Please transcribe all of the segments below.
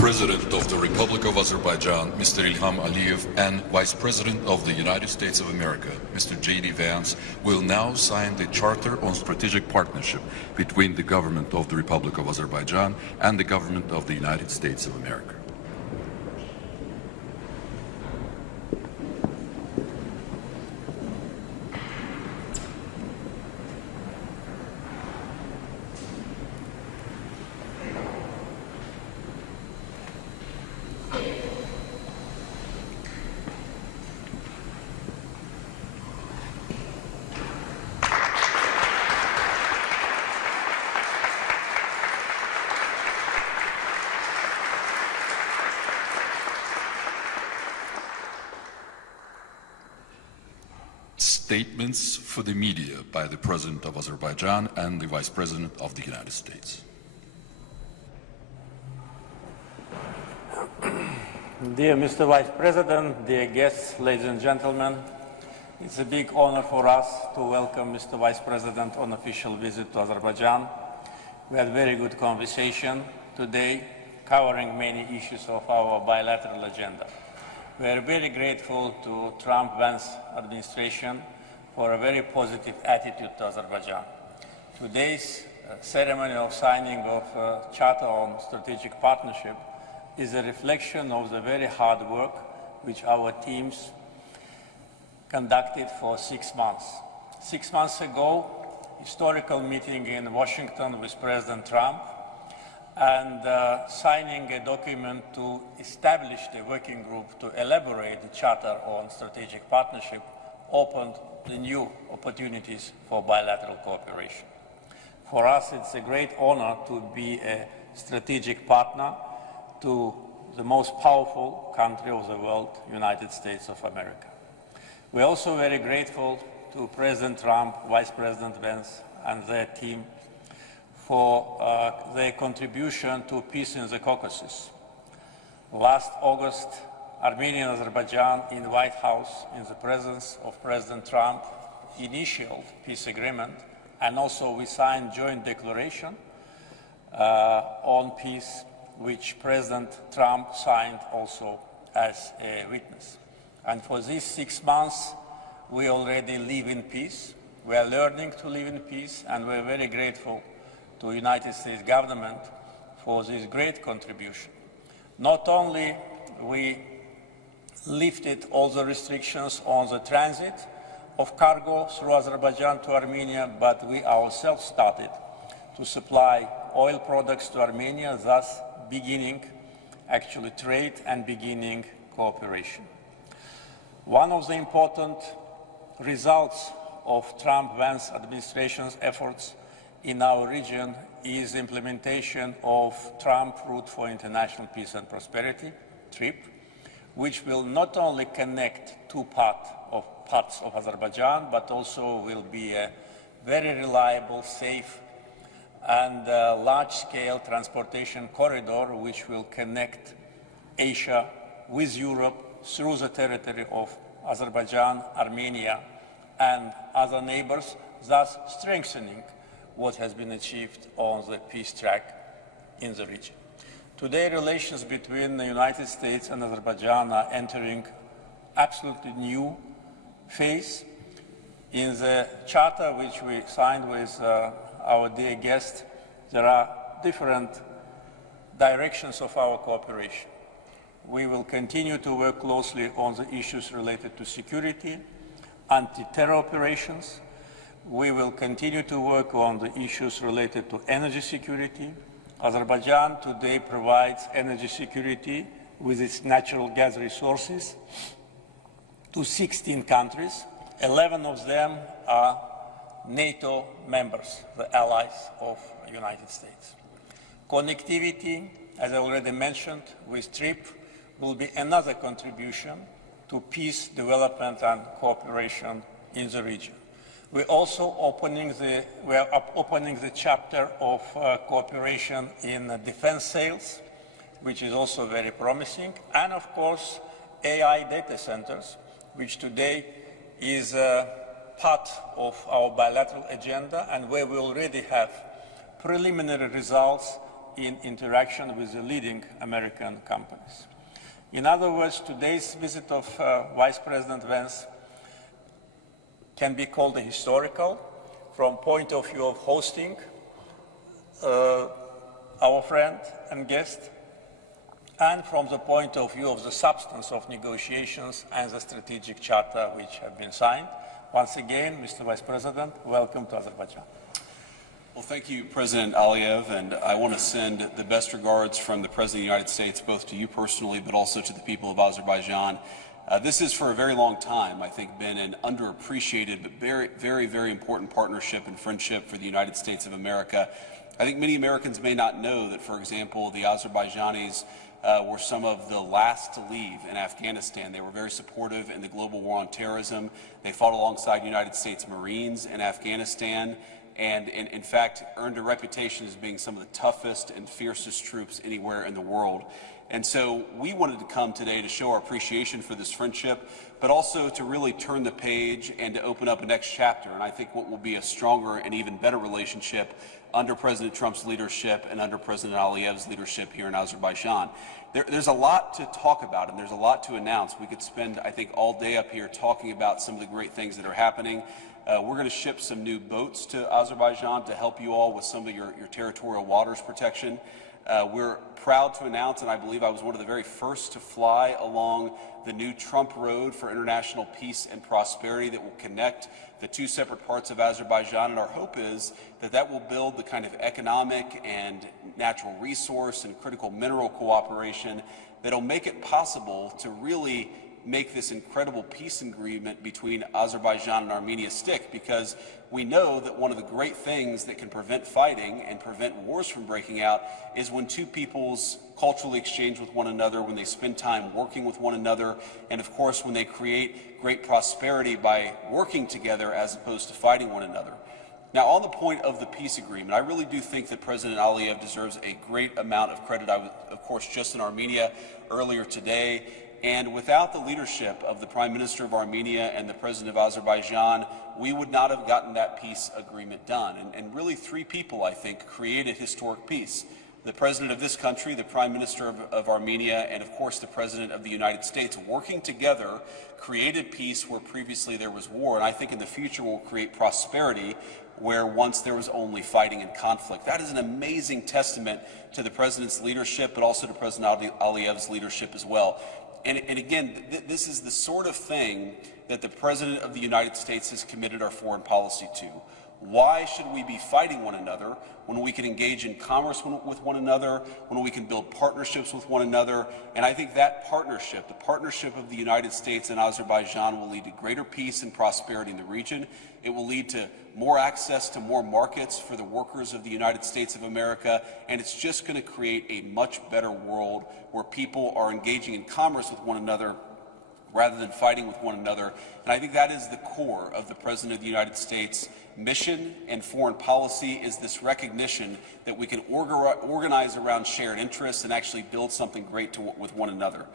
President of the Republic of Azerbaijan, Mr. Ilham Aliyev, and Vice President of the United States of America, Mr. J.D. Vance, will now sign the Charter on Strategic Partnership between the government of the Republic of Azerbaijan and the government of the United States of America. Statements for the media by the President of Azerbaijan and the Vice President of the United States. Dear Mr. Vice President, dear guests, ladies and gentlemen, it's a big honor for us to welcome Mr. Vice President on official visit to Azerbaijan. We had a very good conversation today, covering many issues of our bilateral agenda. We are very grateful to Trump-Vance administration for a very positive attitude to Azerbaijan. Today's ceremony of signing of Charter on Strategic Partnership is a reflection of the very hard work which our teams conducted for 6 months. 6 months ago, historical meeting in Washington with President Trump, and signing a document to establish the working group to elaborate the Charter on Strategic Partnership opened the new opportunities for bilateral cooperation. For us, it's a great honor to be a strategic partner to the most powerful country of the world, United States of America. We're also very grateful to President Trump, Vice President Vance, and their team for their contribution to peace in the Caucasus. Last August, Armenia and Azerbaijan in the White House, in the presence of President Trump, initialed peace agreement, and also we signed joint declaration on peace, which President Trump signed also as a witness. And for these 6 months, we already live in peace. We are learning to live in peace, and we're very grateful to the United States government for this great contribution. Not only we lifted all the restrictions on the transit of cargo through Azerbaijan to Armenia, but we ourselves started to supply oil products to Armenia, thus beginning actually trade and beginning cooperation. One of the important results of Trump-Vance administration's efforts in our region is implementation of Trump Route for International Peace and Prosperity, TRIP, which will not only connect two parts of Azerbaijan, but also will be a very reliable, safe, and large-scale transportation corridor which will connect Asia with Europe through the territory of Azerbaijan, Armenia, and other neighbors, thus strengthening what has been achieved on the peace track in the region. Today, relations between the United States and Azerbaijan are entering absolutely new phase. In the charter which we signed with our dear guest, there are different directions of our cooperation. We will continue to work closely on the issues related to security, anti-terror operations. We will continue to work on the issues related to energy security. Azerbaijan today provides energy security with its natural gas resources to 16 countries. 11 of them are NATO members, the allies of the United States. Connectivity, as I already mentioned, with TRIP will be another contribution to peace, development, and cooperation in the region. We are also opening the chapter of cooperation in defense sales, which is also very promising, and of course AI data centers, which today is part of our bilateral agenda and where we already have preliminary results in interaction with the leading American companies. In other words, today's visit of Vice President Vance can be called a historical from point of view of hosting our friend and guest, and from the point of view of the substance of negotiations and the strategic charter which have been signed. Once again, Mr. Vice President, welcome to Azerbaijan. Well, thank you, President Aliyev, and I want to send the best regards from the President of the United States, both to you personally, but also to the people of Azerbaijan. This has, for a very long time, I think, been an underappreciated but very important partnership and friendship for the United States of America. I think many Americans may not know that, for example, the Azerbaijanis were some of the last to leave in Afghanistan. They were very supportive in the global war on terrorism. They fought alongside United States Marines in Afghanistan, and in fact earned a reputation as being some of the toughest and fiercest troops anywhere in the world. And so we wanted to come today to show our appreciation for this friendship, but also to really turn the page and to open up a next chapter. And I think what will be a stronger and even better relationship under President Trump's leadership and under President Aliyev's leadership here in Azerbaijan. There's a lot to talk about and there's a lot to announce. We could spend, I think, all day up here talking about some of the great things that are happening. We're going to ship some new boats to Azerbaijan to help you all with some of your territorial waters protection. We're proud to announce, and I believe I was one of the very first to fly along the new Trump Road for international peace and prosperity that will connect the two separate parts of Azerbaijan. And our hope is that that will build the kind of economic and natural resource and critical mineral cooperation that will make it possible to really make this incredible peace agreement between Azerbaijan and Armenia stick, because we know that one of the great things that can prevent fighting and prevent wars from breaking out is when two peoples culturally exchange with one another, when they spend time working with one another, and of course when they create great prosperity by working together as opposed to fighting one another. Now, on the point of the peace agreement, I really do think that President Aliyev deserves a great amount of credit. I was, of course, just in Armenia earlier today, and without the leadership of the Prime Minister of Armenia and the President of Azerbaijan, we would not have gotten that peace agreement done. And really three people, I think, created historic peace. The President of this country, the Prime Minister of Armenia, and of course the President of the United States, working together, created peace where previously there was war. And I think in the future we'll create prosperity where once there was only fighting and conflict. That is an amazing testament to the President's leadership, but also to President Aliyev's leadership as well. And again, this is the sort of thing that the President of the United States has committed our foreign policy to. Why should we be fighting one another when we can engage in commerce with one another, when we can build partnerships with one another? And I think that partnership, the partnership of the United States and Azerbaijan, will lead to greater peace and prosperity in the region. It will lead to more access to more markets for the workers of the United States of America, and it's just going to create a much better world where people are engaging in commerce with one another rather than fighting with one another. And I think that is the core of the President of the United States' mission and foreign policy, is this recognition that we can organize around shared interests and actually build something great with one another.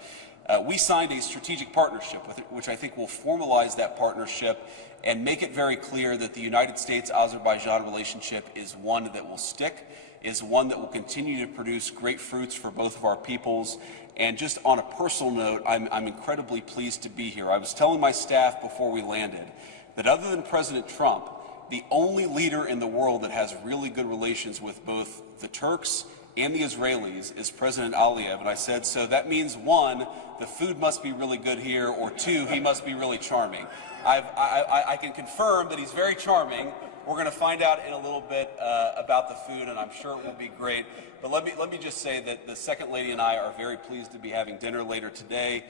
We signed a strategic partnership, which I think will formalize that partnership and make it very clear that the United States-Azerbaijan relationship is one that will stick, is one that will continue to produce great fruits for both of our peoples. And just on a personal note, I'm incredibly pleased to be here. I was telling my staff before we landed that other than President Trump, the only leader in the world that has really good relations with both the Turks and the Israelis is President Aliyev. And I said, so that means one, the food must be really good here, or two, he must be really charming. I can confirm that he's very charming. We're going to find out in a little bit about the food, and I'm sure it will be great. But let me just say that the Second Lady and I are very pleased to be having dinner later today.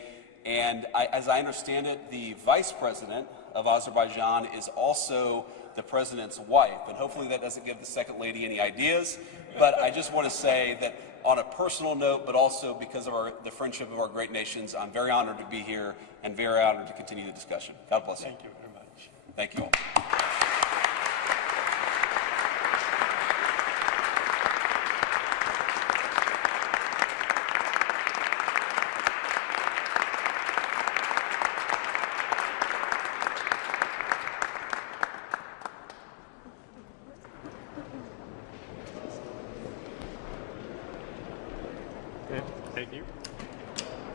And as I understand it, the Vice President of Azerbaijan is also the President's wife. And hopefully that doesn't give the Second Lady any ideas. But I just want to say that on a personal note, but also because of the friendship of our great nations, I'm very honored to be here and very honored to continue the discussion. God bless you. Thank you very much. Thank you all. Thank you.